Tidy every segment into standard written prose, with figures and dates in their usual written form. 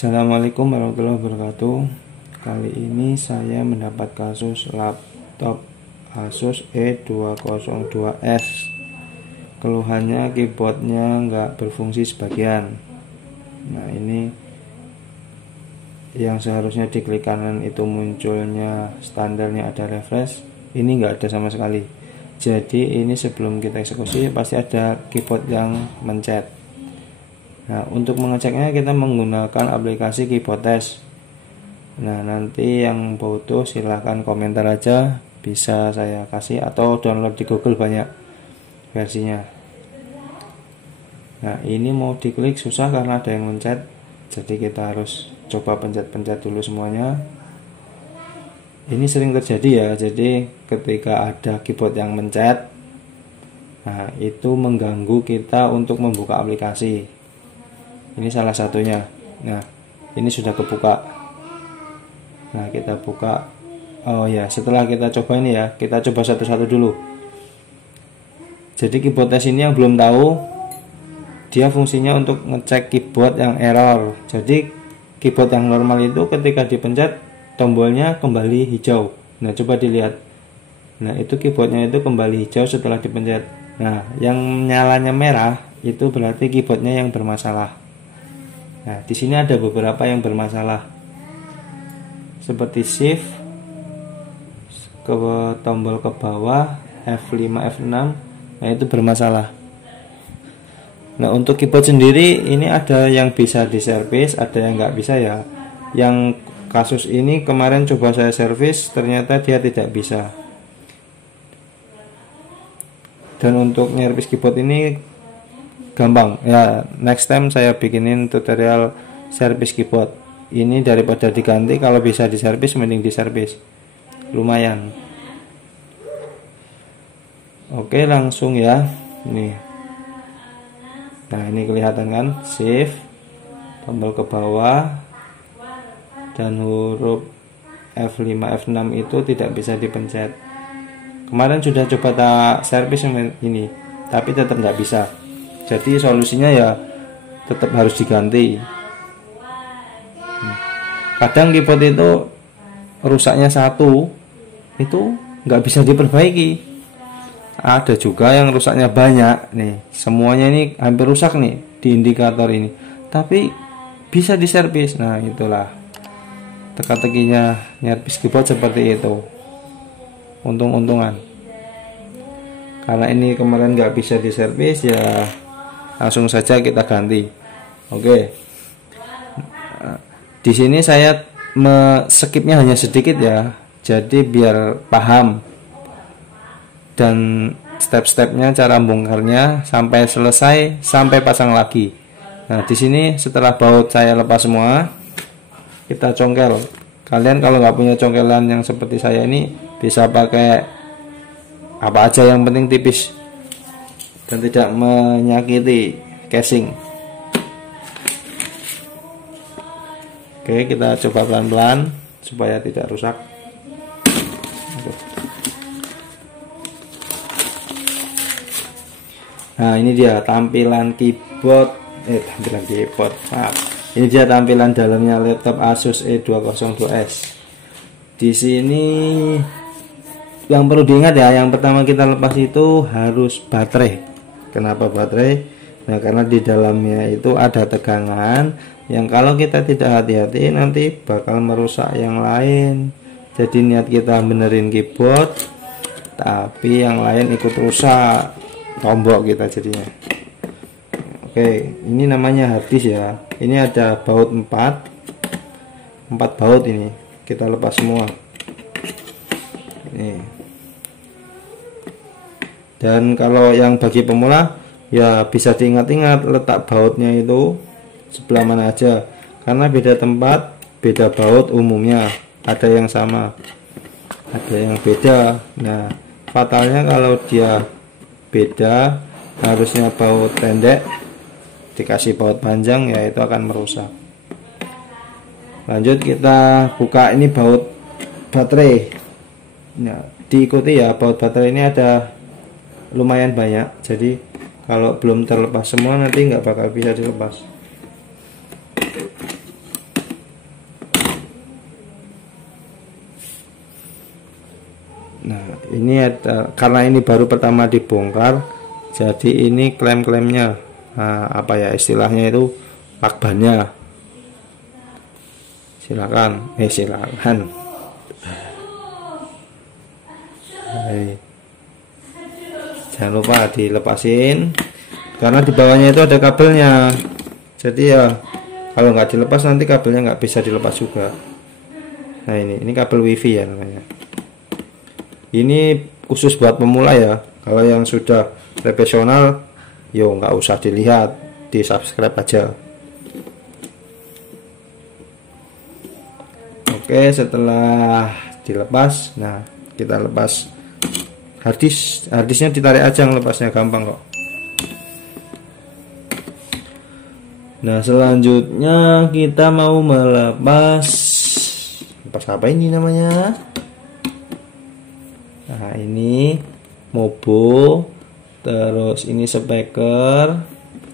Assalamualaikum warahmatullahi wabarakatuh. Kali ini saya mendapat kasus laptop Asus E202S. Keluhannya keyboardnya nggak berfungsi sebagian. Nah, ini yang seharusnya di klik kanan itu munculnya standarnya ada refresh, ini nggak ada sama sekali. Jadi ini sebelum kita eksekusi pasti ada keyboard yang mencet. Nah, untuk mengeceknya kita menggunakan aplikasi Keyboard Test. Nah, nanti yang butuh silahkan komentar aja, bisa saya kasih atau download di Google, banyak versinya. Nah, ini mau diklik susah karena ada yang mencet, jadi kita harus coba pencet-pencet dulu semuanya. Ini sering terjadi ya, jadi ketika ada keyboard yang mencet, nah itu mengganggu kita untuk membuka aplikasi. Ini salah satunya. Nah, ini sudah kebuka. Nah, kita buka. Oh ya, setelah kita coba ini ya, kita coba satu-satu dulu. Jadi keyboard test ini yang belum tahu, dia fungsinya untuk ngecek keyboard yang error. Jadi keyboard yang normal itu ketika dipencet tombolnya kembali hijau. Nah, coba dilihat. Nah, itu keyboardnya itu kembali hijau setelah dipencet. Nah, yang nyalanya merah itu berarti keyboardnya yang bermasalah. Nah, di sini ada beberapa yang bermasalah, seperti shift ke tombol ke bawah, F5, F6, nah itu bermasalah. Nah, untuk keyboard sendiri ini ada yang bisa diservis, ada yang nggak bisa ya. Yang kasus ini kemarin coba saya servis, ternyata dia tidak bisa. Dan untuk nyervis keyboard ini gampang ya, next time saya bikinin tutorial servis keyboard ini. Daripada diganti, kalau bisa diservis mending diservis, lumayan. Oke, langsung ya. Ini, nah ini kelihatan kan, shift tombol ke bawah dan huruf F5 F6 itu tidak bisa dipencet. Kemarin sudah coba tak servis ini, tapi tetap nggak bisa. Jadi solusinya ya tetap harus diganti. Kadang keyboard itu rusaknya satu, itu nggak bisa diperbaiki. Ada juga yang rusaknya banyak nih, semuanya ini hampir rusak nih di indikator ini, tapi bisa diservis. Nah, itulah teka-tekinya nyervis keyboard seperti itu. Untung-untungan. Karena ini kemarin nggak bisa diservis ya, langsung saja kita ganti. Oke. Di sini saya skipnya hanya sedikit ya, jadi biar paham dan step-stepnya, cara bongkarnya sampai selesai, sampai pasang lagi. Nah, di sini setelah baut saya lepas semua, kita congkel. Kalian kalau nggak punya congkelan yang seperti saya ini, bisa pakai apa aja, yang penting tipis dan tidak menyakiti casing. Oke, kita coba pelan-pelan supaya tidak rusak. Nah, ini dia tampilan keyboard. Maaf. Ini dia tampilan dalamnya laptop Asus E202S. Di sini yang perlu diingat ya, yang pertama kita lepas itu harus baterai. Kenapa baterai? Nah, karena di dalamnya itu ada tegangan yang kalau kita tidak hati-hati nanti bakal merusak yang lain. Jadi niat kita benerin keyboard, tapi yang lain ikut rusak, tombok kita jadinya. Oke, ini namanya harddisk ya. Ini ada baut 4 baut ini. Kita lepas semua. Ini. Dan kalau yang bagi pemula ya bisa diingat-ingat letak bautnya itu sebelah mana aja, karena beda tempat beda baut umumnya, ada yang sama ada yang beda. Nah, fatalnya kalau dia beda, harusnya baut pendek dikasih baut panjang, ya itu akan merusak. Lanjut kita buka ini baut baterai. Nah, diikuti ya, baut baterai ini ada lumayan banyak, jadi kalau belum terlepas semua nanti nggak bakal bisa dilepas. Nah ini ada, karena ini baru pertama dibongkar, jadi ini klem-klemnya, apa ya istilahnya itu, lakbannya. Silakan. Jangan lupa dilepasin, karena di bawahnya itu ada kabelnya. Jadi ya kalau nggak dilepas nanti kabelnya nggak bisa dilepas juga. Nah ini kabel wifi ya namanya. Ini khusus buat pemula ya. Kalau yang sudah profesional, yo nggak usah dilihat, di subscribe aja. Oke, setelah dilepas, nah kita lepas harddisknya, ditarik aja, lepasnya gampang kok. Nah selanjutnya kita mau melepas apa ini namanya. Nah ini mobo, terus ini speaker.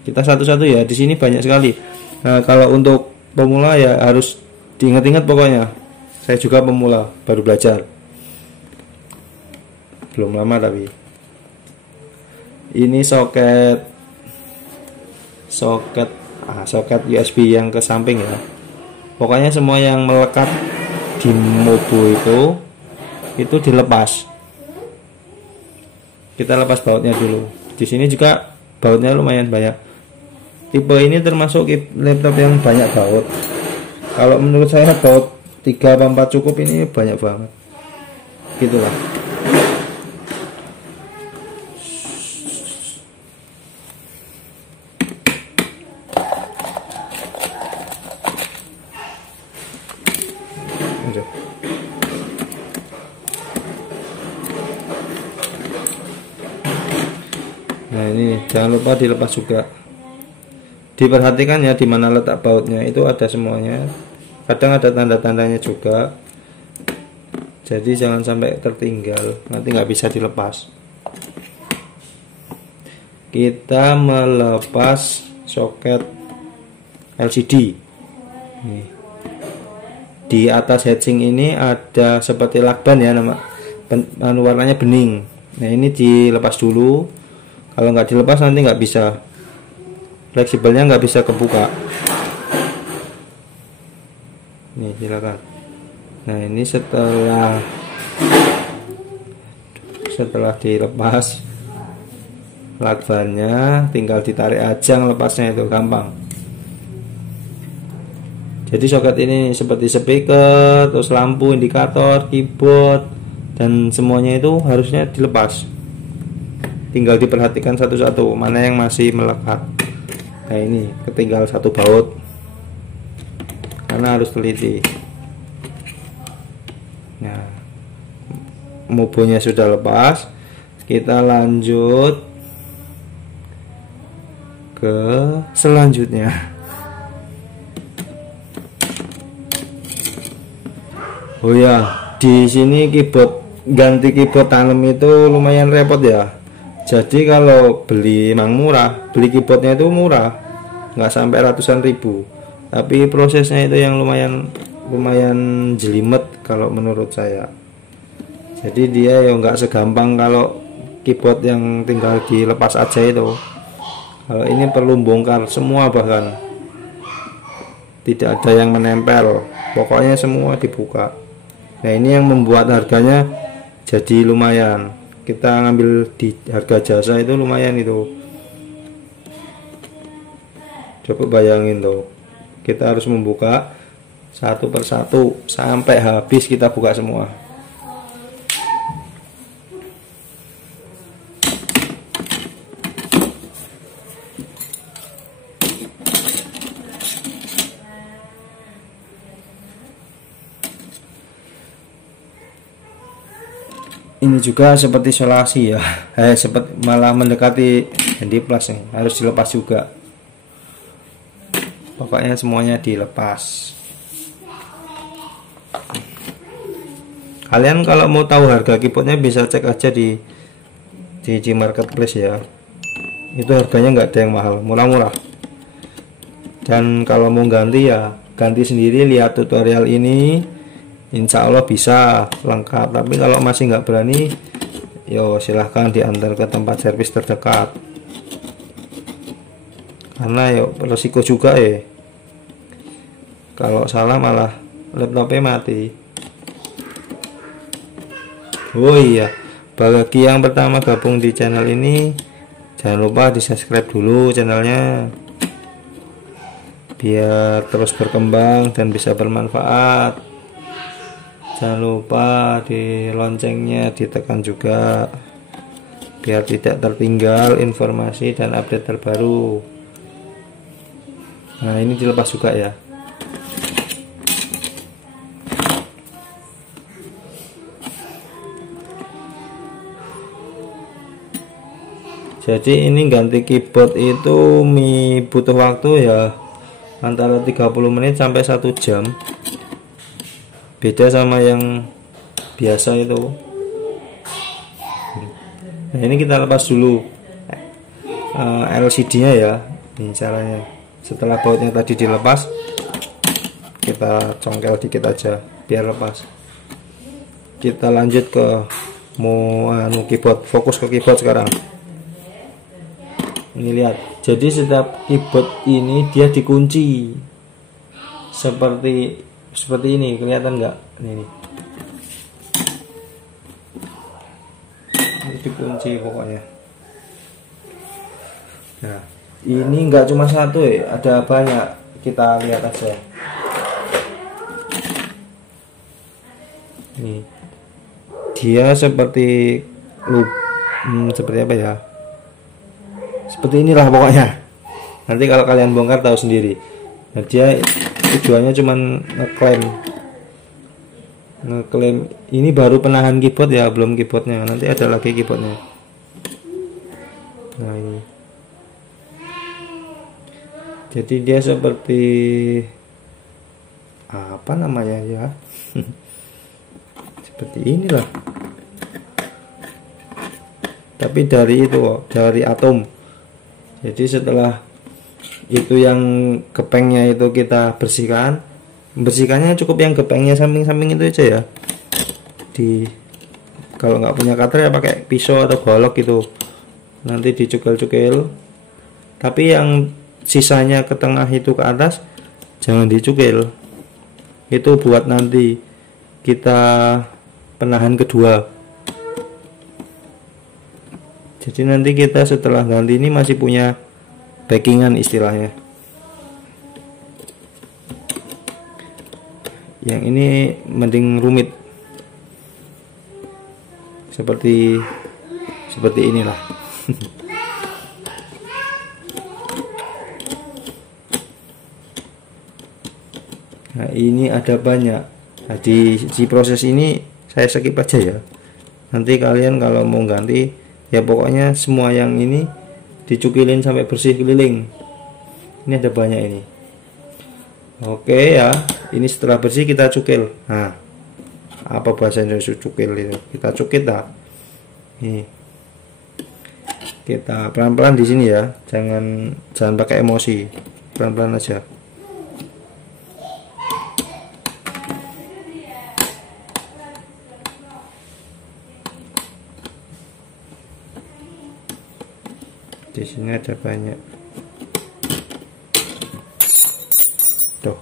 Kita satu-satu ya, di sini banyak sekali. Nah kalau untuk pemula ya harus diingat-ingat pokoknya. Saya juga pemula, baru belajar, belum lama tapi. Ini soket USB yang ke samping ya. Pokoknya semua yang melekat di mobo itu dilepas. Kita lepas bautnya dulu. Di sini juga bautnya lumayan banyak. Tipe ini termasuk laptop yang banyak baut. Kalau menurut saya baut 3 atau 4 cukup, ini banyak banget. Gitulah. Nah ini jangan lupa dilepas juga. Diperhatikan ya di mana letak bautnya, itu ada semuanya. Kadang ada tanda-tandanya juga. Jadi jangan sampai tertinggal, nanti nggak bisa dilepas. Kita melepas soket LCD. Nih. Di atas heatsink ini ada seperti lakban ya, warnanya bening. Nah ini dilepas dulu. Kalau nggak dilepas nanti nggak bisa, fleksibelnya nggak bisa kebuka. Nih silakan. Nah ini setelah dilepas lakbannya, tinggal ditarik aja, ngelepasnya itu gampang. Jadi soket ini seperti speaker, terus lampu, indikator, keyboard, dan semuanya itu harusnya dilepas. Tinggal diperhatikan satu-satu mana yang masih melekat. Nah ini ketinggal satu baut, karena harus teliti. Nah mobonya sudah lepas, kita lanjut ke selanjutnya. Oh ya, di sini ganti keyboard tanam itu lumayan repot ya. Jadi kalau beli emang murah, beli keyboardnya itu murah, nggak sampai ratusan ribu. Tapi prosesnya itu yang lumayan jelimet kalau menurut saya. Jadi dia ya nggak segampang kalau keyboard yang tinggal dilepas aja itu. Kalau ini perlu bongkar semua, bahkan tidak ada yang menempel, pokoknya semua dibuka. Nah ini yang membuat harganya jadi lumayan. Kita ngambil di harga jasa itu lumayan itu. Coba bayangin tuh, kita harus membuka satu persatu sampai habis, kita buka semua. Ini juga seperti isolasi ya, seperti malah mendekati handy plus nih, harus dilepas juga. Pokoknya semuanya dilepas. Kalian kalau mau tahu harga keyboardnya bisa cek aja di Marketplace ya. Itu harganya nggak ada yang mahal, murah-murah. Dan kalau mau ganti ya ganti sendiri, lihat tutorial ini, insya Allah bisa lengkap. Tapi kalau masih nggak berani, yo silahkan diantar ke tempat servis terdekat, karena yo resiko juga ya, kalau salah malah laptopnya mati. Oh iya, bagi yang pertama gabung di channel ini, jangan lupa di subscribe dulu channelnya biar terus berkembang dan bisa bermanfaat. Jangan lupa di loncengnya ditekan juga biar tidak tertinggal informasi dan update terbaru. Nah, ini dilepas juga ya. Jadi ini ganti keyboard itu butuh waktu ya antara 30 menit sampai 1 jam. Beda sama yang biasa itu. Nah, ini kita lepas dulu LCD nya ya. Ini caranya. Setelah bautnya tadi dilepas, kita congkel dikit aja biar lepas. Kita lanjut ke keyboard. Fokus ke keyboard sekarang. Ini lihat, jadi setiap keyboard ini dia dikunci seperti ini, kelihatan nggak? Ini dikunci pokoknya. Nah, ini nggak cuma satu ya, ada banyak. Kita lihat aja. Nih, dia seperti seperti apa ya? Seperti inilah pokoknya. Nanti kalau kalian bongkar tahu sendiri. Nah, dia tujuannya cuman ngeklaim ini baru penahan keyboard ya, belum keyboardnya. Nanti ada lagi keyboardnya. Nah, ini. Jadi dia seperti apa namanya ya? Seperti inilah. Tapi dari itu, dari atom. Jadi setelah itu yang gepengnya itu kita bersihkannya cukup yang gepengnya samping-samping itu aja ya. Kalau nggak punya cutter ya pakai pisau atau golok gitu, nanti dicukil-cukil. Tapi yang sisanya ke tengah itu ke atas jangan dicukil, itu buat nanti kita penahan kedua. Jadi nanti kita setelah ganti ini masih punya backingan istilahnya. Yang ini mending rumit. Seperti inilah. Nah, ini ada banyak. Nah, di proses ini saya skip aja ya. Nanti kalian kalau mau ganti ya pokoknya semua yang ini dicukilin sampai bersih keliling. Ini ada banyak ini. Oke ya, ini setelah bersih kita cukil. Nah, apa bahasanya cukil itu? Kita cukit dah. Nih. Kita pelan-pelan di sini ya. Jangan pakai emosi. Pelan-pelan aja. Di sini ada banyak. Tuh.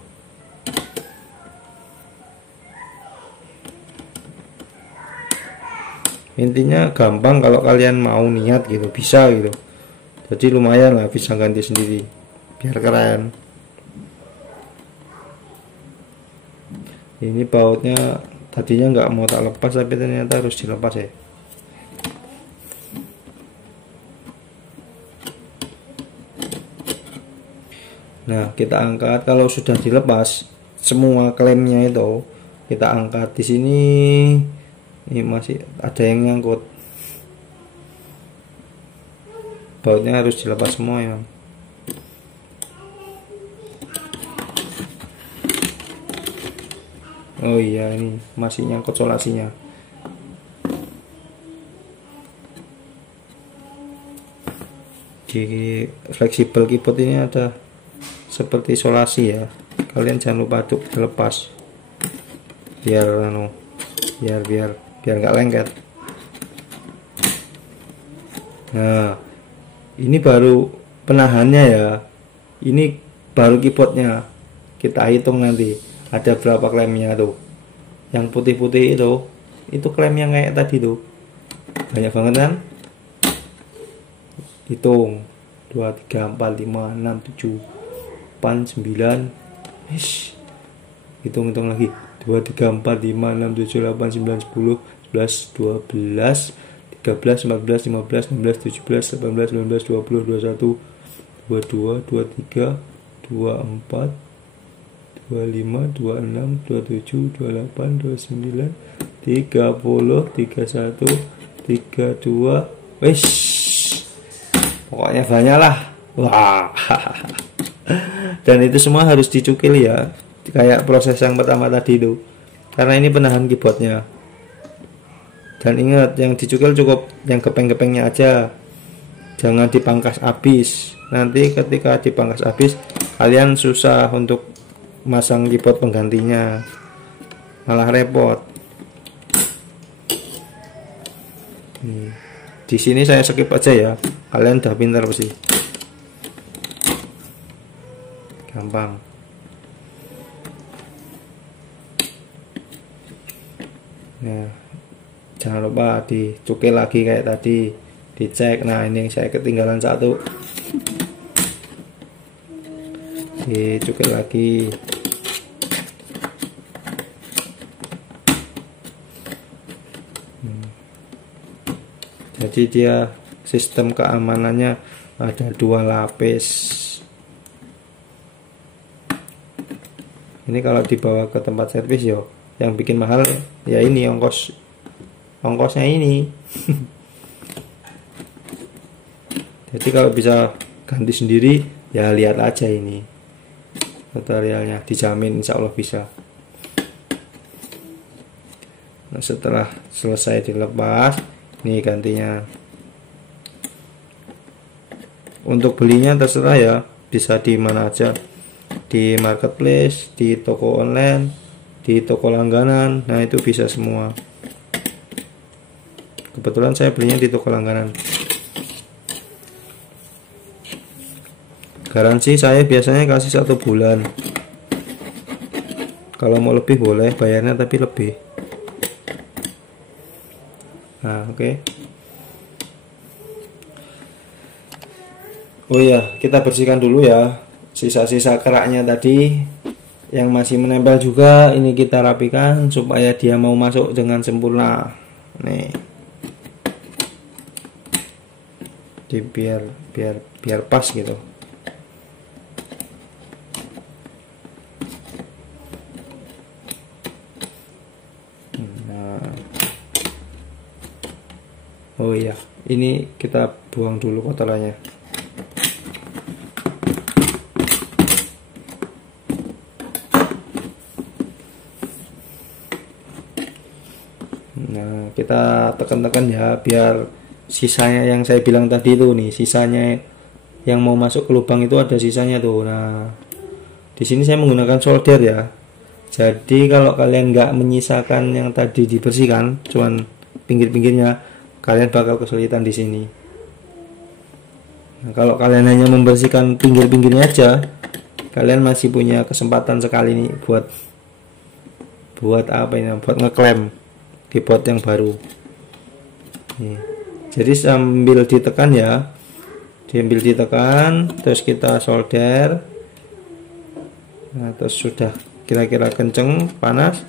Intinya gampang kalau kalian mau niat gitu, bisa gitu. Jadi lumayan lah bisa ganti sendiri biar keren. Ini bautnya tadinya nggak mau tak lepas tapi ternyata harus dilepas ya. Nah, kita angkat. Kalau sudah dilepas semua klemnya itu kita angkat. Di sini ini masih ada yang nyangkut. Bautnya harus dilepas semua ya. Oh iya, ini masih nyangkut solasinya. Di fleksibel keyboard ini ada seperti solasi ya, kalian jangan lupa untuk dilepas. biar biar nggak lengket. Nah, ini baru penahannya ya, ini baru keyboardnya. Kita hitung nanti ada berapa klemnya tuh. Yang putih-putih itu klem yang kayak tadi tuh, banyak banget kan. Hitung 2, 3, 4, 5, 6, 7, 8, 9. Hitung lagi 2, 3, 4, 5, 6, 7, 8, 9, 10, 11, 12, 13, 14, 15, 16, 17, 18, 19, 20, 21, 22, 23, 24, 25, 26, 27, 28, 29, 30, 31, 32. Pokoknya banyak lah. Wah. Dan itu semua harus dicukil ya, kayak proses yang pertama tadi itu, karena ini penahan keyboardnya. Dan ingat, yang dicukil cukup yang gepeng-gepengnya aja, jangan dipangkas habis. Nanti ketika dipangkas habis kalian susah untuk masang keyboard penggantinya, malah repot. Di sini saya skip aja ya, kalian udah pintar pasti, gampang. Nah, jangan lupa dicukil lagi kayak tadi, dicek. Nah, ini saya ketinggalan satu, dicukil lagi. Jadi dia sistem keamanannya ada 2 lapis. Ini kalau dibawa ke tempat servis yo, yang bikin mahal ya ini ongkosnya ini. Jadi kalau bisa ganti sendiri ya lihat aja ini tutorialnya, dijamin insya Allah bisa. Nah, setelah selesai dilepas, ini gantinya. Untuk belinya terserah ya, bisa di mana aja, di marketplace, di toko online, di toko langganan. Nah, itu bisa semua. Kebetulan saya belinya di toko langganan. Garansi saya biasanya kasih 1 bulan. Kalau mau lebih boleh, bayarnya tapi lebih. Nah, oke. Oh iya, kita bersihkan dulu ya sisa-sisa keraknya tadi yang masih menempel juga. Ini kita rapikan supaya dia mau masuk dengan sempurna. Nih, biar pas gitu. Oh iya, ini kita buang dulu kotorannya. Nah, kita tekan-tekan ya, biar sisanya yang saya bilang tadi itu nih, sisanya yang mau masuk ke lubang itu ada sisanya tuh. Nah, di sini saya menggunakan solder ya. Jadi kalau kalian nggak menyisakan yang tadi dibersihkan, cuman pinggir-pinggirnya, kalian bakal kesulitan di sini. Nah, kalau kalian hanya membersihkan pinggir-pinggirnya aja, kalian masih punya kesempatan sekali nih buat apa ini? Buat ngeklem keyboard yang baru. Nih. Jadi sambil ditekan ya, terus kita solder. Nah, terus sudah kira-kira kenceng, panas,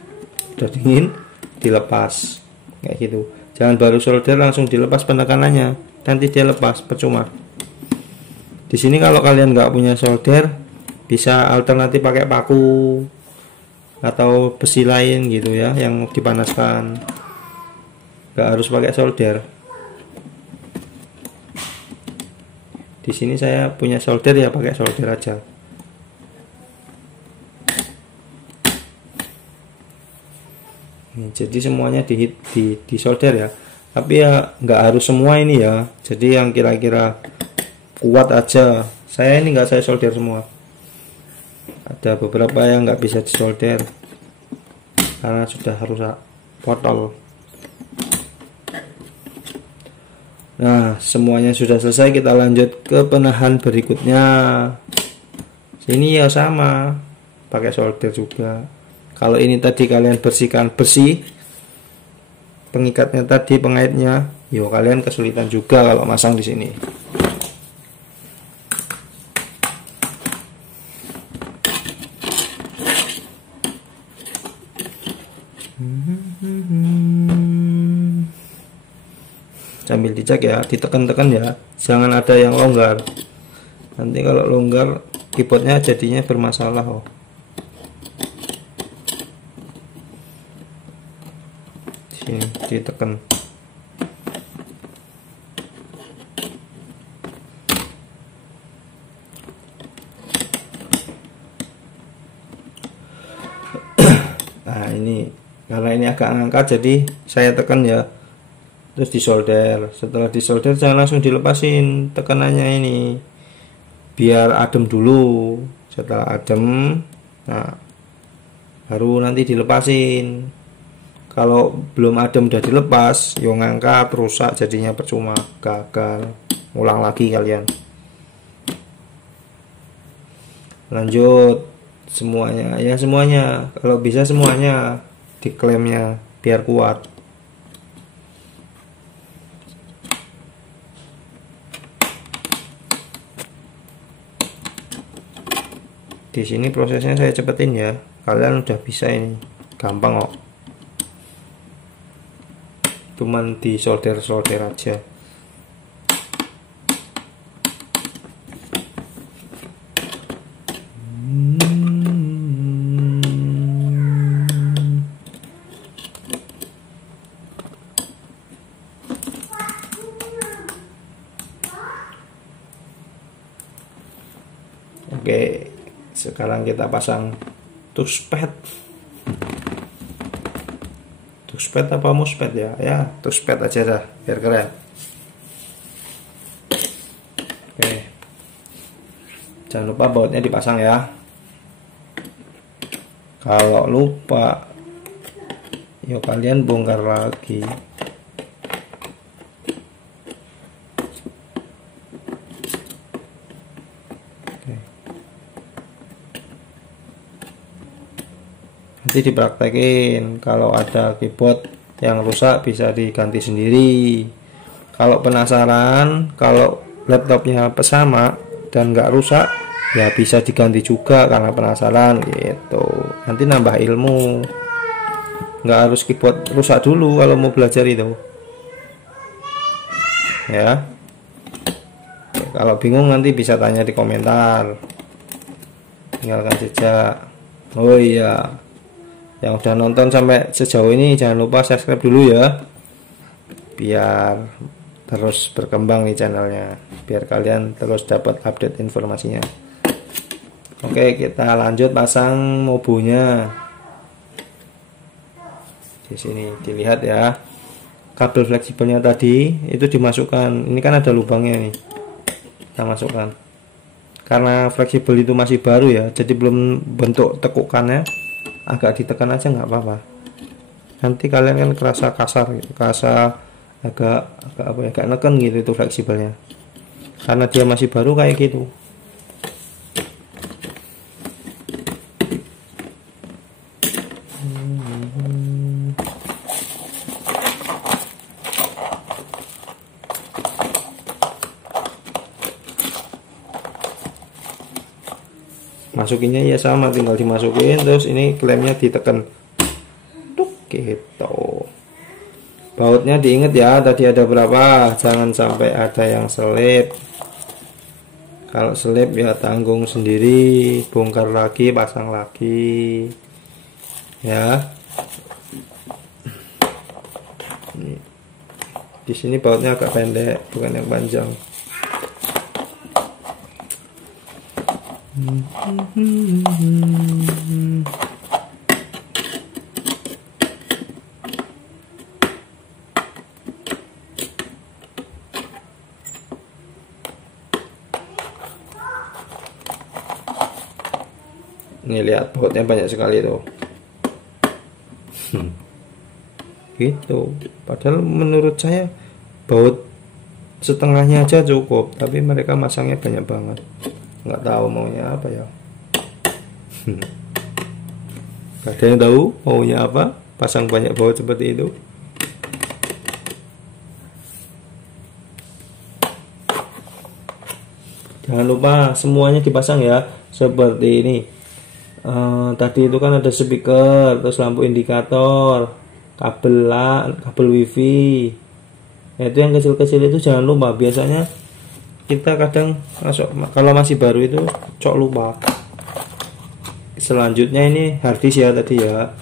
sudah dingin, dilepas kayak gitu. Jangan baru solder langsung dilepas penekanannya, nanti dia lepas percuma. Di sini kalau kalian nggak punya solder, bisa alternatif pakai paku atau besi lain gitu ya, yang dipanaskan. Nggak harus pakai solder. Di sini saya punya solder ya, pakai solder aja. Jadi semuanya di solder ya, tapi ya nggak harus semua ini ya. Jadi yang kira-kira kuat aja. Saya ini nggak saya solder semua. Ada beberapa yang nggak bisa disolder. karena sudah rusak botol. Nah, semuanya sudah selesai, kita lanjut ke penahan berikutnya. Sini ya sama, pakai solder juga. Kalau ini tadi kalian bersihkan bersih pengikatnya tadi, pengaitnya, yo kalian kesulitan juga kalau masang di sini. Sambil dicek ya, ditekan-tekan ya, jangan ada yang longgar. Nanti kalau longgar keyboardnya jadinya bermasalah. Sini ditekan. Nah ini karena ini agak ngangkat, jadi saya tekan ya, terus disolder. Setelah disolder jangan langsung dilepasin tekanannya ini, biar adem dulu. Setelah adem, nah baru nanti dilepasin. Kalau belum adem udah dilepas, yo ngangkat rusak, jadinya percuma, gagal. Ulang lagi kalian. Lanjut semuanya ya, semuanya kalau bisa semuanya diklemnya biar kuat. Di sini prosesnya saya cepetin ya, kalian udah bisa ini, gampang kok. Cuman di solder-solder aja. Oke, sekarang kita pasang touchpad. Touchpad apa mousepad ya? Ya, touchpad aja dah, biar keren. Oke, jangan lupa bautnya dipasang ya. Kalau lupa, yuk kalian bongkar lagi. Nanti dipraktekin, kalau ada keyboard yang rusak bisa diganti sendiri. Kalau penasaran, kalau laptopnya sama dan nggak rusak, ya bisa diganti juga karena penasaran gitu. Nanti nambah ilmu, nggak harus keyboard rusak dulu kalau mau belajar itu ya. Kalau bingung nanti bisa tanya di komentar, tinggalkan jejak. Oh iya, yang udah nonton sampai sejauh ini jangan lupa subscribe dulu ya, biar terus berkembang nih channelnya, biar kalian terus dapat update informasinya. Oke, kita lanjut pasang mobonya. Di sini dilihat ya, kabel fleksibelnya tadi itu dimasukkan. Ini kan ada lubangnya nih, kita masukkan. Karena fleksibel itu masih baru ya, jadi belum bentuk tekukannya, agak ditekan aja nggak apa-apa. Nanti kalian kan kerasa kasar gitu, kerasa agak apa ya, agak neken gitu itu fleksibelnya, karena dia masih baru kayak gitu. Masukinnya ya sama, tinggal dimasukin, terus ini klemnya ditekan tuk gitu. Bautnya diingat ya, tadi ada berapa, jangan sampai ada yang selip. Kalau selip ya tanggung sendiri, bongkar lagi, pasang lagi ya. Di sini bautnya agak pendek, bukan yang panjang. Ini lihat bautnya banyak sekali tuh. Gitu. Padahal menurut saya baut setengahnya aja cukup, tapi mereka masangnya banyak banget. Nggak tahu maunya apa ya. Gak ada yang tahu maunya apa, pasang banyak baut seperti itu. Jangan lupa semuanya dipasang ya, seperti ini. Tadi itu kan ada speaker, terus lampu indikator, kabel wifi. Nah, itu yang kecil-kecil itu jangan lupa. Biasanya kita kadang masuk, kalau masih baru itu cok lupa. Selanjutnya ini harddisk ya tadi ya.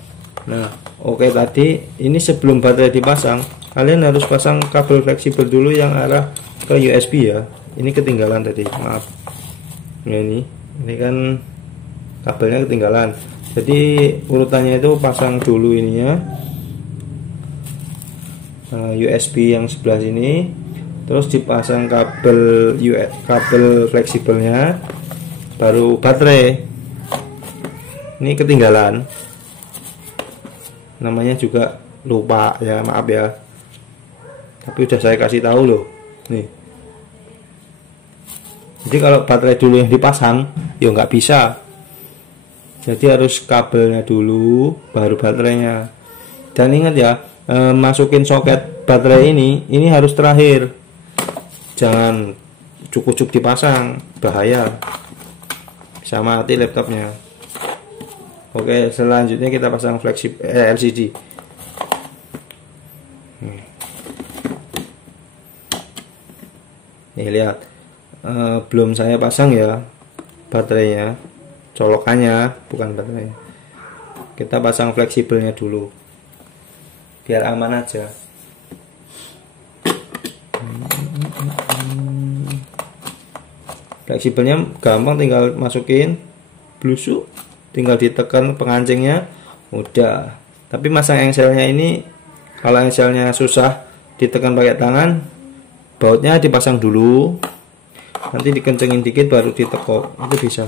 Nah, oke, tadi ini sebelum baterai dipasang, kalian harus pasang kabel fleksibel dulu yang arah ke USB ya. Ini ketinggalan tadi, maaf. Nah, ini kan kabelnya ketinggalan. Jadi urutannya itu pasang dulu ininya, USB yang sebelah sini, terus dipasang kabel fleksibelnya, baru baterai. Ini ketinggalan, namanya juga lupa ya, maaf ya, tapi udah saya kasih tahu loh nih. Jadi kalau baterai dulu yang dipasang ya nggak bisa, jadi harus kabelnya dulu baru baterainya. Dan ingat ya, masukin soket baterai ini harus terakhir, jangan cukup dipasang, bahaya, bisa mati laptopnya. Oke, selanjutnya kita pasang LCD. Nih lihat, belum saya pasang ya baterainya, colokannya bukan baterainya. Kita pasang fleksibelnya dulu biar aman aja. Fleksibelnya gampang, tinggal masukin blusuk, tinggal ditekan pengancingnya, udah. Tapi masang engselnya ini, kalau engselnya susah ditekan pakai tangan, bautnya dipasang dulu, nanti dikencengin dikit baru ditekuk, itu bisa.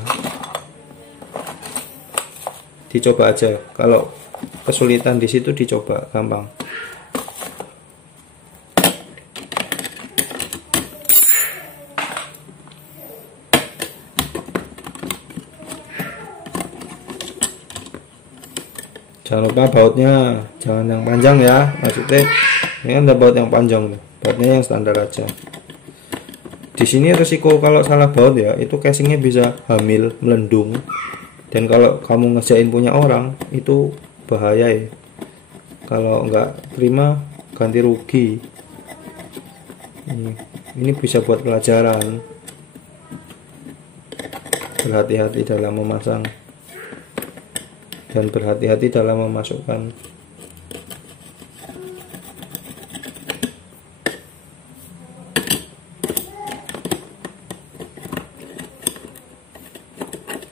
Dicoba aja, kalau kesulitan di situ dicoba, gampang. Jangan lupa bautnya jangan yang panjang ya, maksudnya ini kan ada baut yang panjang, bautnya yang standar aja. Di sini resiko kalau salah baut ya, itu casingnya bisa hamil, melendung. Dan kalau kamu ngerjain punya orang, itu bahaya ya. Kalau nggak terima, ganti rugi. Ini bisa buat pelajaran. Berhati-hati dalam memasang dan berhati-hati dalam memasukkan.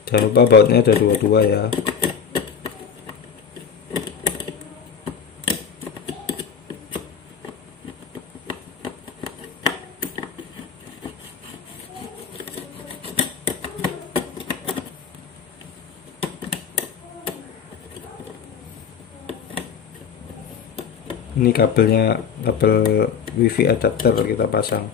Jangan lupa bautnya ada dua-dua ya. Ini kabelnya, kabel wifi adapter kita pasang.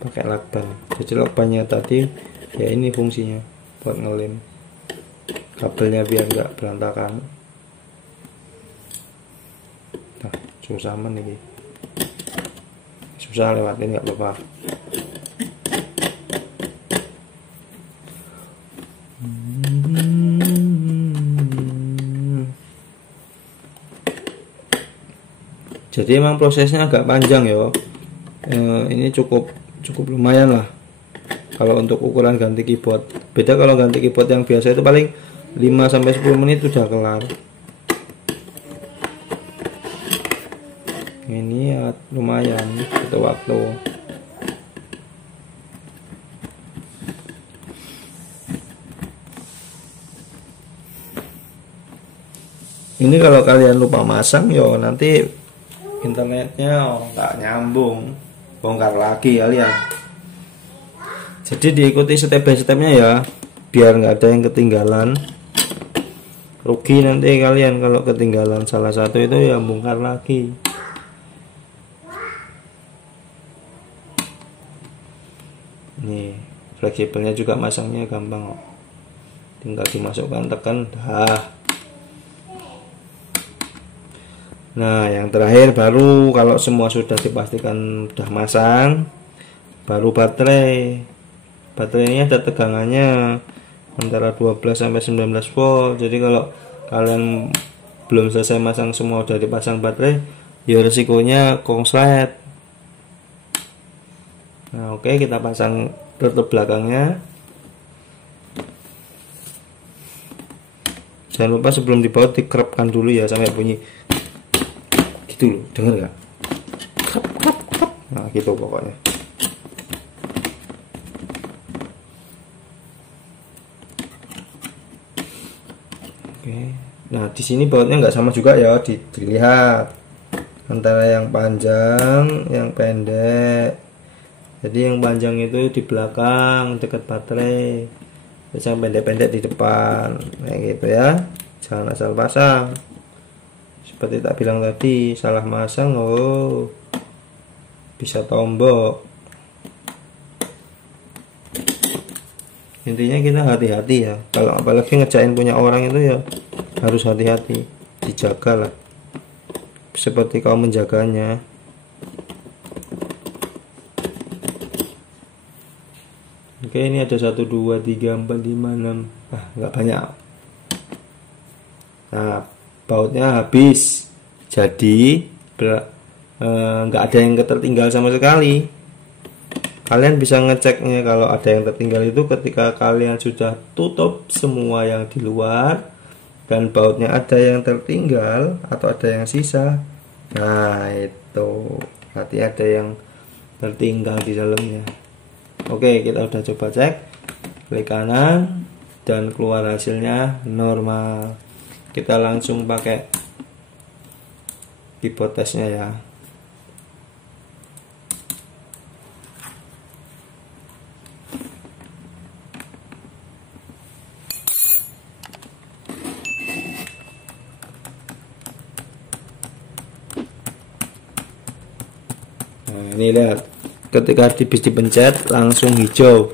Pakai lakban. Jadi lakbannya tadi ya ini fungsinya buat ngelem kabelnya biar nggak berantakan. Nah, susah men nih. Susah lewatin nggak apa-apa. Jadi emang prosesnya agak panjang ya. Ini cukup lumayan lah kalau untuk ukuran ganti keyboard. Beda kalau ganti keyboard yang biasa itu paling 5-10 menit udah kelar. Ini ya lumayan itu waktu. Ini kalau kalian lupa masang yo nanti internetnya nggak nyambung, bongkar lagi kalian. Jadi diikuti step by stepnya ya. biar nggak ada yang ketinggalan. Rugi nanti kalian kalau ketinggalan salah satu itu ya bongkar lagi. Nih, fleksibelnya juga masangnya gampang kok. Tinggal dimasukkan, tekan, dah. Nah, yang terakhir baru kalau semua sudah dipastikan sudah masang, baru baterai. Baterai ini ada tegangannya antara 12 sampai 19 volt. Jadi kalau kalian belum selesai masang semua udah dipasang baterai, ya resikonya konslet. Nah, oke, kita pasang tutup belakangnya. Jangan lupa sebelum dibaut dikerepkan dulu ya sampai bunyi gitu loh, denger nggak? Nah, gitu pokoknya. Oke, nah di sini bautnya nggak sama juga ya, dilihat antara yang panjang, yang pendek. Jadi yang panjang itu di belakang dekat baterai, terus yang pendek-pendek di depan, kayak gitu ya. Jangan asal pasang. Seperti tak bilang tadi, salah masang bisa tombok. Intinya kita hati-hati ya, kalau apalagi ngerjain punya orang itu ya harus hati-hati, dijaga lah seperti kau menjaganya. Oke, ini ada 1 2 3 4 5 6, nggak banyak. Nah, bautnya habis, jadi nggak ada yang tertinggal sama sekali. Kalian bisa ngeceknya kalau ada yang tertinggal itu ketika kalian sudah tutup semua yang di luar dan bautnya ada yang tertinggal atau ada yang sisa. Nah, itu berarti ada yang tertinggal di dalamnya. Oke, kita udah coba cek, klik kanan dan keluar hasilnya normal. Kita langsung pakai keyboard testnya ya. Nah, ini lihat, ketika habis dipencet langsung hijau,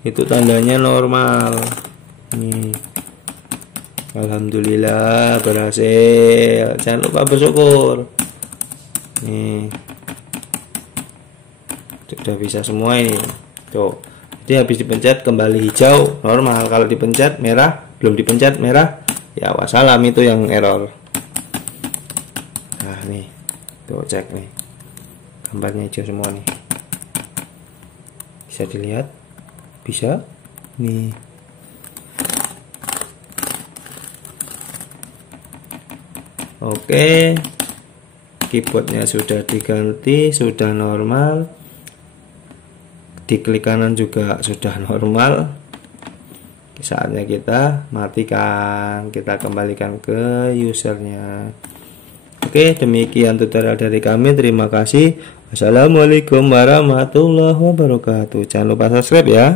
itu tandanya normal. Nih, alhamdulillah berhasil. Jangan lupa bersyukur. Nih, sudah bisa semua ini. Tuh, jadi habis dipencet kembali hijau normal. Kalau dipencet merah, belum dipencet merah, ya wassalam, itu yang error. Nah, nih, tuh cek nih, gambarnya hijau semua nih. Bisa dilihat, bisa nih. Oke, keyboardnya sudah diganti, sudah normal. Di klik kanan juga sudah normal. Saatnya kita matikan, kita kembalikan ke usernya. Oke, demikian tutorial dari kami. Terima kasih. Wassalamualaikum warahmatullahi wabarakatuh. Jangan lupa subscribe ya.